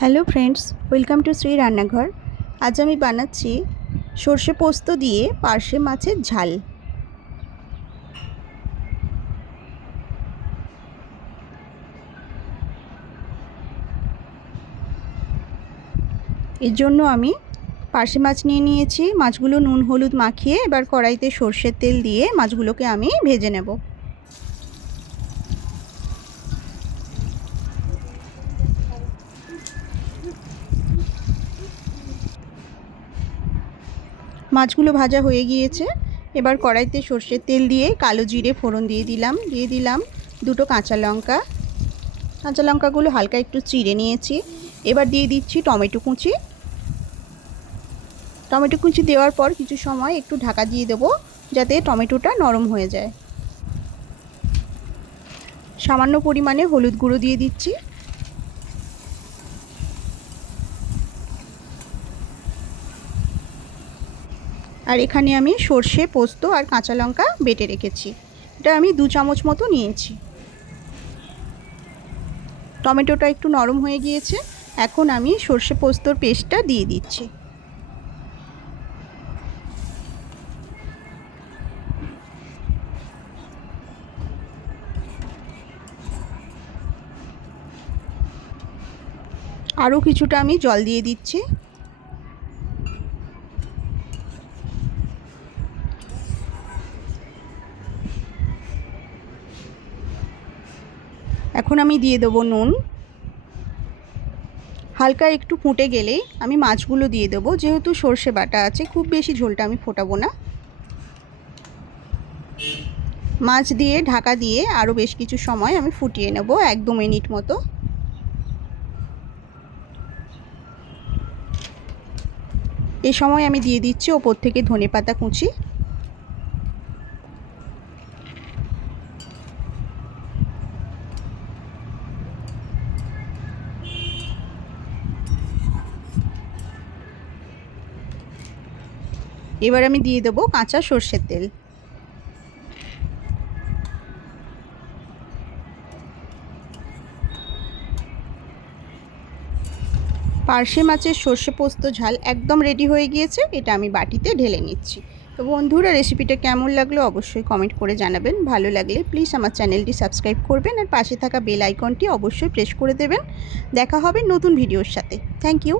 Hello friends, welcome to Shri রান্নাঘর। আজ আমি বানাচ্ছি সর্ষে পোস্ত দিয়ে পার্শে মাছের ঝাল। এর জন্য আমি পার্শে মাছ নিয়ে নিয়েছি। মাছগুলো নুন হলুদ মাখিয়ে এবার কড়াইতে সর্ষের তেল দিয়ে মাছগুলোকে আমি ভেজে নেব। মাছগুলো ভাজা হয়ে গিয়েছে। এবার কড়াইতে সর্ষের তেল দিয়ে কালো জিরে ফোড়ন দিয়ে দিলাম দুটো কাঁচা লঙ্কা। কাঁচা লঙ্কাগুলো হালকা একটু চিড়ে নিয়েছি। এবার দিয়ে দিচ্ছি টমেটো কুচি। টমেটো কুচি দেওয়ার পর কিছু সময় একটু ঢাকা দিয়ে দেবো যাতে টমেটোটা নরম হয়ে যায়। সামান্য পরিমাণে হলুদ গুঁড়ো দিয়ে দিচ্ছি। আর এখানে আমি সর্ষে পোস্ত আর কাঁচা লঙ্কা বেটে রেখেছি, এটা আমি 2 চামচ মতো নিয়েছি। টমেটোটা একটু নরম হয়ে গিয়েছে, এখন আমি সর্ষে পোস্তর পেস্টটা দিয়ে দিচ্ছি। আরও কিছুটা আমি জল দিয়ে দিচ্ছি। এখন আমি দিয়ে দেবো নুন। হালকা একটু ফুটে গেলেই আমি মাছগুলো দিয়ে দেবো, যেহেতু সর্ষে বাটা আছে খুব বেশি ঝোলটা আমি ফোটাবো না। মাছ দিয়ে ঢাকা দিয়ে আরও বেশ কিছু সময় আমি ফুটিয়ে নেব, 1-2 মিনিট মতো। এই সময় আমি দিয়ে দিচ্ছি ওপর থেকে ধনেপাতা কুচি। এবার আমি দিয়ে দেবো কাঁচা সর্ষের তেল। পার্শে মাছের সর্ষে পোস্ত ঝাল একদম রেডি হয়ে গিয়েছে, এটা আমি বাটিতে ঢেলে নিচ্ছি। তো বন্ধুরা, রেসিপিটা কেমন লাগলো অবশ্যই কমেন্ট করে জানাবেন। ভালো লাগলে প্লিজ আমার চ্যানেলটি সাবস্ক্রাইব করবেন আর পাশে থাকা বেল আইকনটি অবশ্যই প্রেস করে দেবেন। দেখা হবে নতুন ভিডিওর সাথে। Thank you.